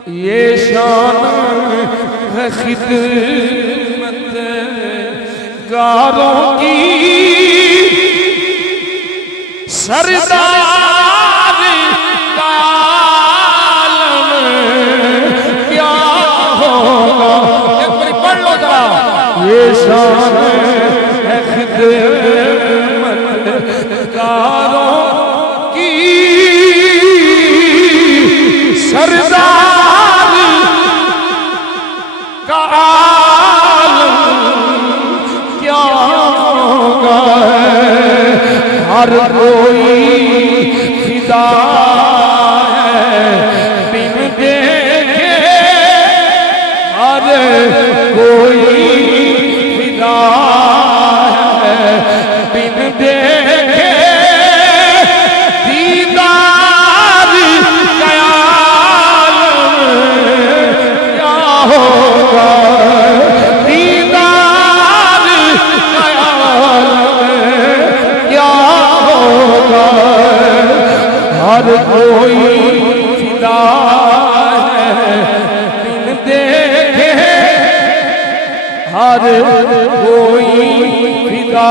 ये शान है खिदमत गारों की, सरदार का आलम क्या होगा। एक बार पढ़ लो जरा। ये शान है खिदमत गारों की, सरदार का आलम क्या होगा। हर कोई फिदा है बिन देखे, हर कोई फिदा है बिन देखे, दीदार का आलम क्या होगा। दीदार का आलम क्या होगा। हर कोई फिदा है बिन देखे, हर कोई फिदा